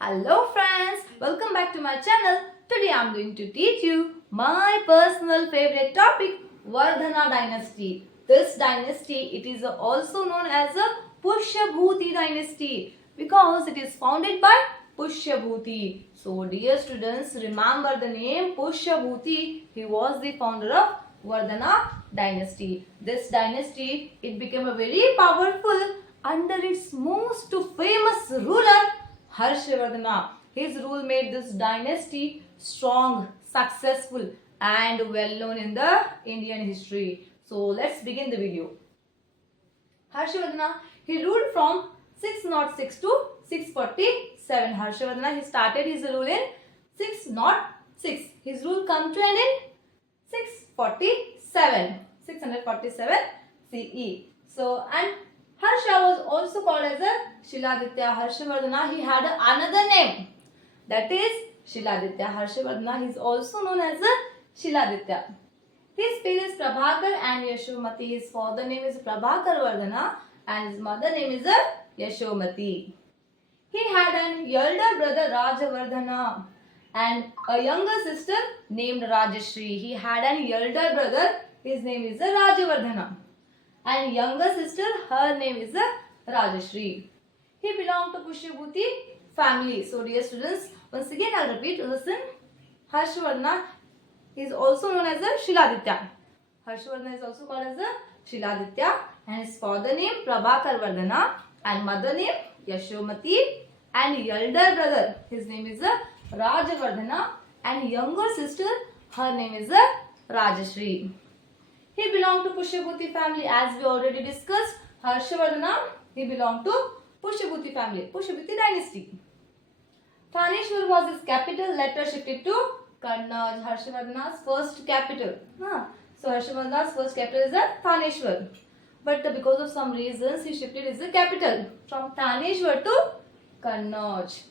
Hello friends, welcome back to my channel. Today I am going to teach you my personal favorite topic, Vardhana Dynasty. This dynasty, it is also known as a Pushyabhuti Dynasty because it is founded by Pushyabhuti. So dear students, remember the name Pushyabhuti. He was the founder of Vardhana Dynasty. This dynasty, it became a very powerful under its most famous ruler, Harshavardhana. His rule made this dynasty strong, successful and well known in the Indian history. So let's begin the video. Harshavardhana, he ruled from 606 to 647. Harshavardhana, he started his rule in 606. His rule come to end in 647 CE. So and Harsha was also called as a Shiladitya. Harshavardhana, he had another name, that is Shiladitya. Harshavardhana, he is also known as a Shiladitya. His parents Prabhakar and Yashomati. His father name is Prabhakar Vardhana and his mother name is Yashomati. He had an elder brother Rajavardhana and a younger sister named Rajashri. He had an elder brother, his name is Rajavardhana, and younger sister, her name is Rajashri. He belonged to Pushyabhuti family. So dear students, once again I'll repeat, listen. Harshavardhana is also known as a Shiladitya. Harshavardhana is also called as a Shiladitya and his father name Prabhakar Vardhana and mother name Yashomati and elder brother, his name is Rajavardhana and younger sister, her name is Rajashri. He belonged to Pushyabhuti family as we already discussed. Harshavardhana, he belonged to Pushyabhuti family, Pushyabhuti dynasty. Thanesar was his capital, later shifted to Kannauj, Harshavardhana's first capital. So Harshavardhana's first capital is Thanesar. But because of some reasons, he shifted his capital from Thanesar to Kannauj.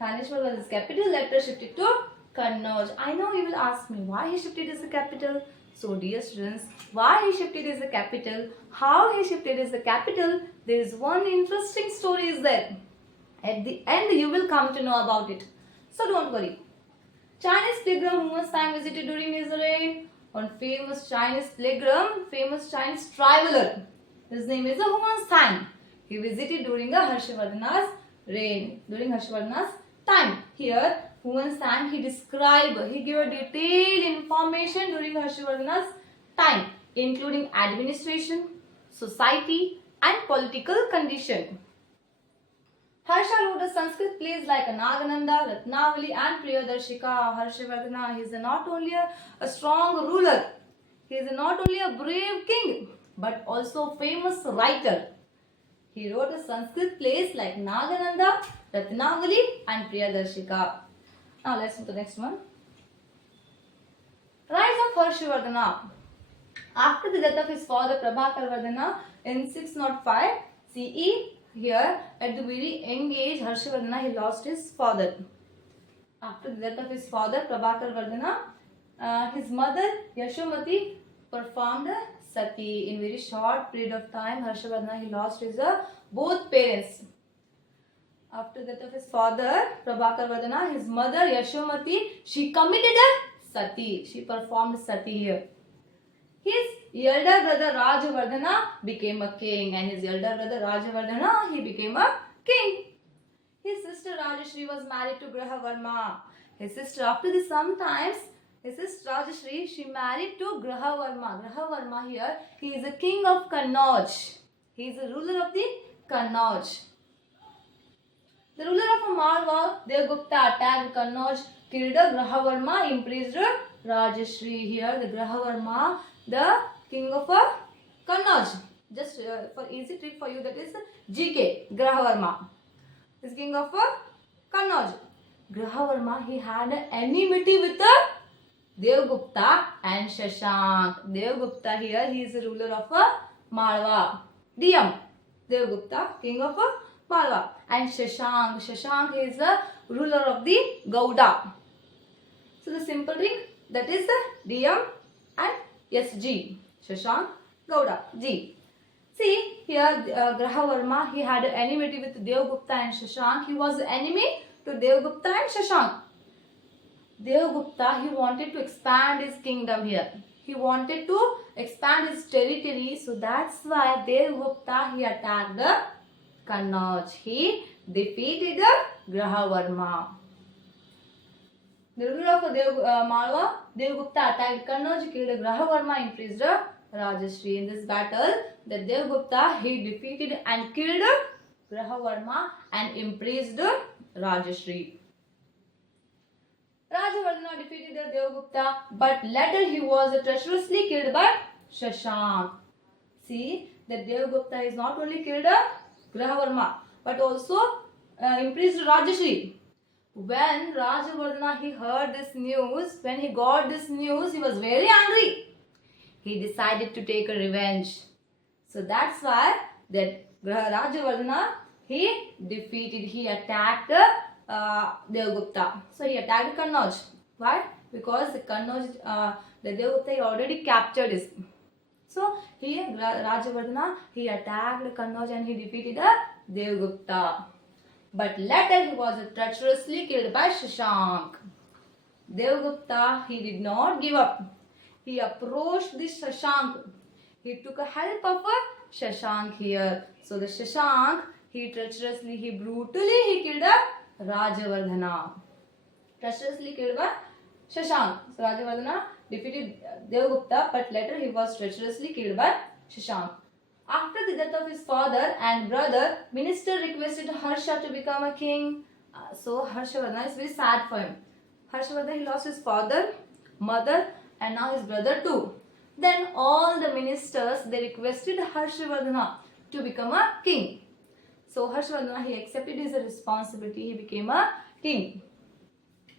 Thanesar was his capital, later shifted to Kannauj. I know you will ask me why he shifted his capital. So dear students, why he shifted his capital, how he shifted his capital, there is one interesting story is there. At the end you will come to know about it. So don't worry. Chinese pilgrim Xuanzang visited during his reign. One famous Chinese pilgrim, famous Chinese traveler. His name is Xuanzang. He visited during Harshavardhana's reign, during Harshavardhana's time. Here Xuanzang, he described, he gave a detailed information during Harshavardhana's time, including administration, society and political condition. Harsha wrote a Sanskrit plays like Nagananda, Ratnavali and Priyadarshika. Harshavardhana, he is not only a strong ruler, he is not only a brave king, but also a famous writer. He wrote a Sanskrit plays like Nagananda, Ratnavali and Priyadarshika. Now let's move to the next one. Rise of Harshavardhana. After the death of his father Prabhakar Vardhana in 605 CE, here at the very young age Harshavardhana, he lost his father. After the death of his father Prabhakar Vardhana, his mother Yashomati performed sati. In very short period of time, Harshavardhana, he lost his both parents. After the death of his father Prabhakar Vardhana, his mother Yashomati, she committed a sati. She performed sati here. His elder brother Rajavardhana became a king and his elder brother Rajavardhana, he became a king. His sister Rajashri was married to Grahavarma. His sister, after this sometimes, his sister Rajashri, she married to Grahavarma. Grahavarma here, he is a king of Kannauj. He is a ruler of the Kannauj. The ruler of Malwa, Devgupta, attacked Kannauj, killed Grahavarma, imprisoned Rajashri. Here, the Grahavarma, the king of Kannauj. Just for easy trick for you, that is GK, Grahavarma. Is king of Kannauj. Grahavarma, he had an enmity with Devgupta and Shashank. Devgupta here, he is the ruler of Malwa. DM, Devgupta, king of Malwa. And Shashank, Shashank is the ruler of the Gauda. So the simple ring, that is the DM and SG. Shashank, Gauda, G. See here, Grahavarma, he had an enmity with Devgupta and Shashank. He was the enemy to Devgupta and Shashank. Devgupta, he wanted to expand his kingdom here. He wanted to expand his territory. So that's why Devgupta, he attacked the Kannauj. He defeated the Grahavarma. The ruler of Malwa, Devgupta attacked Kannauj, killed Grahavarma, increased Rajashri. In this battle, the Devgupta, he defeated and killed Grahavarma and imprisoned Rajashri. Harshavardhana defeated the Devgupta, but later he was treacherously killed by Shashank. See, the Devgupta is not only killed Grahavarma, but also imprisoned Rajashri. When Harshavardhana he heard this news, when he got this news, he was very angry. He decided to take a revenge. So that's why that Harshavardhana he defeated, he attacked Devgupta. So he attacked Kannauj. Why? Because the Kannauj, the Devgupta he already captured his. So he Harshavardhana he attacked Kannauj and he defeated Devgupta. But later he was treacherously killed by Shashank. Devgupta he did not give up. He approached this Shashank. He took a help of Shashank here. So the Shashank he treacherously, he brutally he killed Harshavardhana. Treacherously killed by Shashank. So Harshavardhana defeated Devgupta, but later he was treacherously killed by Shashank. After the death of his father and brother, minister requested Harsha to become a king. So Harshavardhana is very sad for him. Harshavardhana he lost his father, mother, and now his brother too. Then all the ministers they requested Harshavardhana to become a king. So Harshavardhana he accepted his responsibility. He became a king.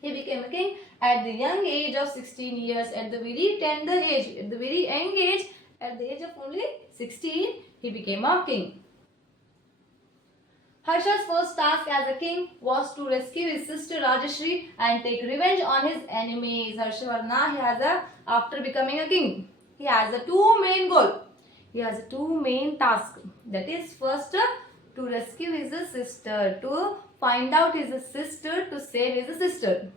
He became a king at the young age of 16 years, at the very tender age, at the very young age, at the age of only 16, he became a king. Harsha's first task as a king was to rescue his sister Rajashri and take revenge on his enemies. Harshavardhana, after becoming a king, he has a two main goal. He has two main tasks. That is, first to rescue his sister, to find out his sister, to save his sister,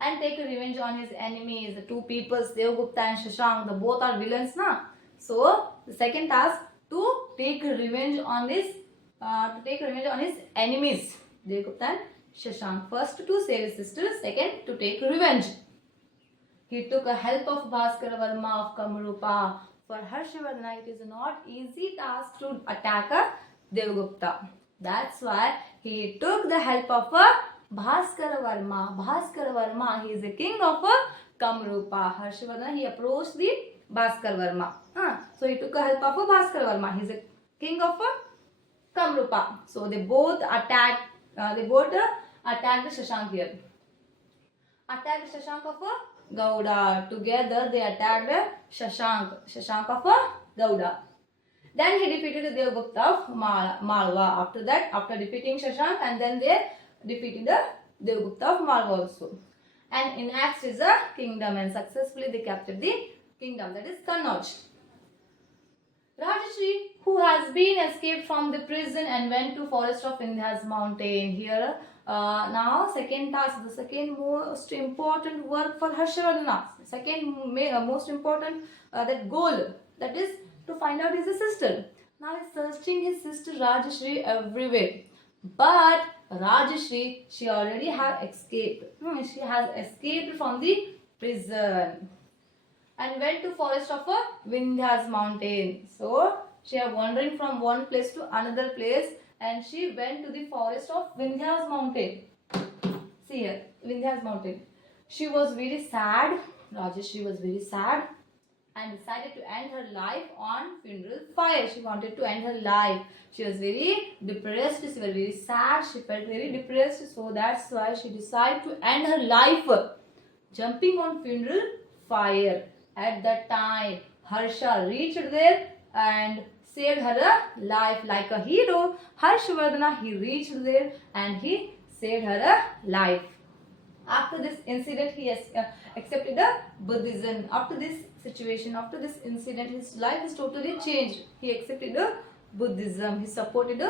and take revenge on his enemies. The two peoples, Devgupta and Shashank, the both are villains, na? So the second task to take revenge on his enemies, Devgupta and Shashank. First to save his sister, second to take revenge. He took a help of Bhaskaravarma of Kamrupa. For Harshavardhana, it is not easy task to attack a Devgupta. That's why he took the help of a Bhaskaravarma. Bhaskaravarma, he is the king of Kamrupa. Harshavardhana, he approached the Bhaskaravarma. So he took a help of a Bhaskaravarma. He is the king of Kamrupa. So they both attacked. Attacked the Shashank here. Attacked Shashank of Gauda. Together they attacked Shashank of Gauda. Then he defeated the Devgupta of Malwa. After that, after defeating Shashank, and then they defeated the Devgupta of Malwa also. And annexed his kingdom, and successfully they captured the kingdom, that is Kannauj. Rajashri, who has been escaped from the prison and went to forest of Vindhyas mountain. Here now second task, the second most important work for Harshavardhana. Second most important that goal, that is to find out his sister. Now he is searching his sister Rajashri everywhere. But Rajashri, she already has escaped. She has escaped from the prison and went to forest of Vindhyas mountain. So she was wandering from one place to another place, and she went to the forest of Vindhyas mountain. See here, Vindhyas mountain. She was very sad. Rajashri was very sad and decided to end her life on funeral fire. She wanted to end her life. She was very depressed. She was very sad. She felt very depressed. So that's why she decided to end her life jumping on funeral fire. At that time, Harsha reached there and saved her life like a hero. Harshvardhana, he reached there and he saved her life. After this incident, he accepted the Buddhism. After this situation, after this incident, his life is totally changed. He accepted Buddhism. He supported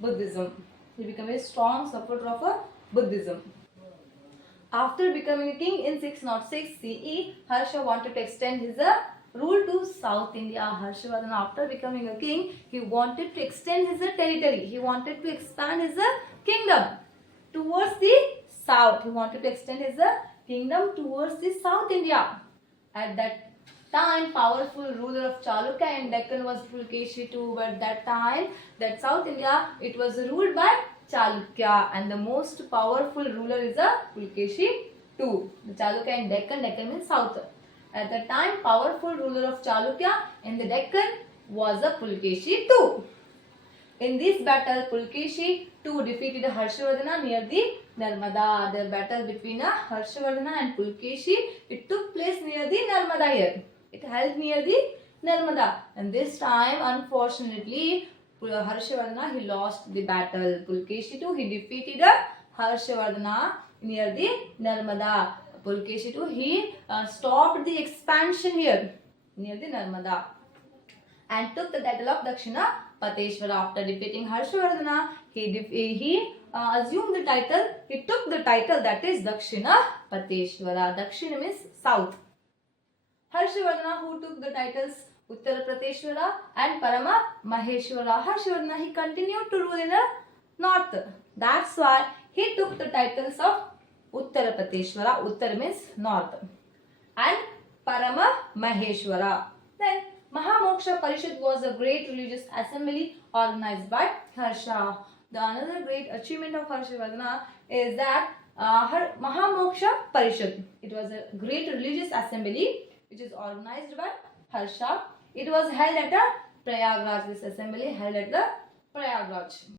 Buddhism. He became a strong supporter of Buddhism. After becoming a king in 606 CE, Harsha wanted to extend his rule to South India. Harshavardhana, after becoming a king, he wanted to extend his territory. He wanted to expand his kingdom towards the south. He wanted to extend his kingdom towards the South India. At that time, powerful ruler of Chalukya and Deccan was Pulakeshi too. But that time, that South India, it was ruled by Chalukya, and the most powerful ruler is Pulakeshi too. The Chalukya and Deccan means south. At the time, powerful ruler of Chalukya in the Deccan was Pulakeshi too. In this battle, Pulakeshi too defeated Harshavardhana near the Narmada. The battle between Harshavardhana and Pulakeshi, it took place near the Narmada here. It held near the Narmada, and this time, unfortunately, Harshavardhana, he lost the battle. Pulakeshi too, he defeated Harshavardhana near the Narmada. Pulakeshi too, he stopped the expansion here near the Narmada and took the title of Dakshina Pateshwara. After defeating Harshavardhana, he assumed the title. He took the title, that is Dakshina Pateshwara. Dakshina means south. Harshavardhana, who took the titles Uttara Prateshwara and Parama Maheshwara. Harshavardhana, he continued to rule in the north. That's why he took the titles of Uttara Prateshwara. Uttara means north. And Parama Maheshwara. Then Mahamoksha Parishad was a great religious assembly organized by Harsha. The another great achievement of Harshavardhana is that Mahamoksha Parishad. It was a great religious assembly which is organized by Harsha. It was held at Prayagraj. This assembly held at the Prayagraj.